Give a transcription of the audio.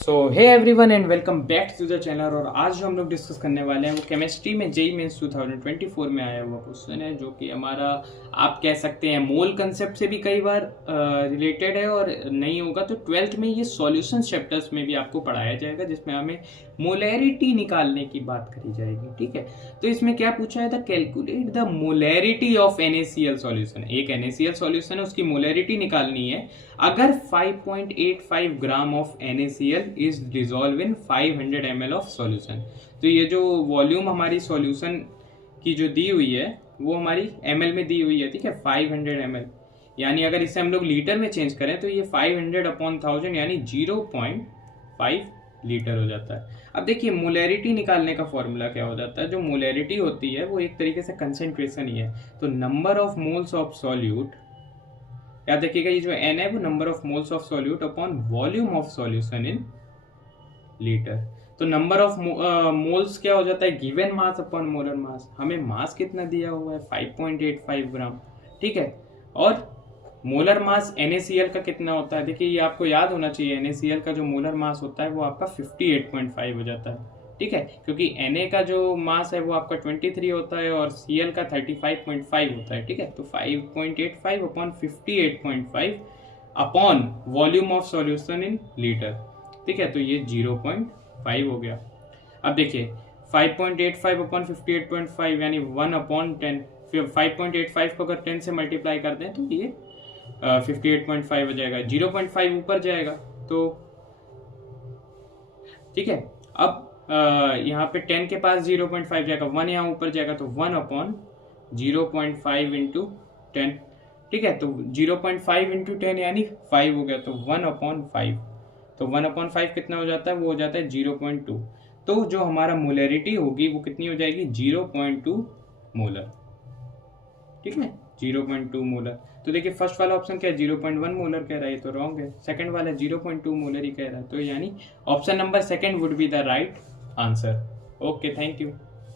So hey everyone and welcome back to the channel. और आज जो हम लोग डिस्कस करने वाले हैं वो केमिस्ट्री में जेई मेंस 2024 में आया हुआ क्वेश्चन है, जो कि हमारा आप कह सकते हैं मोल कंसेप्ट से भी कई बार रिलेटेड है, और नहीं होगा तो 12th में ये सॉल्यूशन चैप्टर्स में भी आपको पढ़ाया जाएगा, जिसमें हमें मोलैरिटी निकालने की बात करी जाएगी। ठीक है, तो इसमें क्या पूछा है था, calculate the molarity of NaCl solution. एक NaCl सॉल्यूशन है, उसकी मोलैरिटी निकालनी है अगर 5.85 gram of NaCl is dissolve in 500 ml of solution. तो ये जो वॉल्यूम हमारी सॉल्यूशन की जो दी हुई है वो हमारी ml में दी हुई है। ठीक है, 500 ml, यानी अगर इसे हम लोग लीटर में चेंज करें तो ये 500/1000 यानी 0.5 लीटर हो जाता है। अब देखिए मोलैरिटी निकालने का फॉर्मूला क्या हो जाता है। जो मोलैरिटी होती है वो एक तरीके से कंसेंट्रेशन ही है। तो number of moles of solute, याद रखिएगा ये जो n है वो number of moles of solute upon volume of solution in litre. तो नंबर ऑफ मोल्स क्या हो जाता है, given mass upon molar mass. हमें मास कितना दिया हुआ है 5.85 ग्राम। ठीक है, और मोलर मास NaCl का कितना होता है, देखिए ये आपको याद होना चाहिए। NaCl का जो मोलर मास होता है वो आपका 58.5 हो जाता है। ठीक है, क्योंकि Na का जो मास है वो आपका 23 होता है और Cl का 35.5 होता है। ठीक है, तो 5.85 upon 58.5 upon volume of solution in litre. ठीक है, तो ये 0.5 हो गया। अब देखिए 5.85 अपॉन 58.5 यानी 1/10। 5.85 को अगर 10 से मल्टीप्लाई कर दें तो ये 58.5 हो जाएगा। 0.5 ऊपर जाएगा तो ठीक है। अब यहाँ पे 10 के पास 0.5 जाएगा, 1 यहाँ ऊपर जाएगा तो 1/0.5 इंटू 10। ठीक है, तो 0.5 इंटू 10 यानी 5 हो गया, तो 1/5। तो 1/5 कितना हो जाता है, वो हो जाता है 0.2। तो जो हमारा मोलैरिटी होगी वो कितनी हो जाएगी, 0.2 मोलर। ठीक है, 0.2 मोलर। तो देखिए फर्स्ट वाला ऑप्शन क्या है, 0.1 मोलर कह रहा है, ये तो रॉन्ग है। सेकंड वाला 0.2 मोलर ही कह रहा है, तो यानी option number second would be the right answer. Okay, thank you.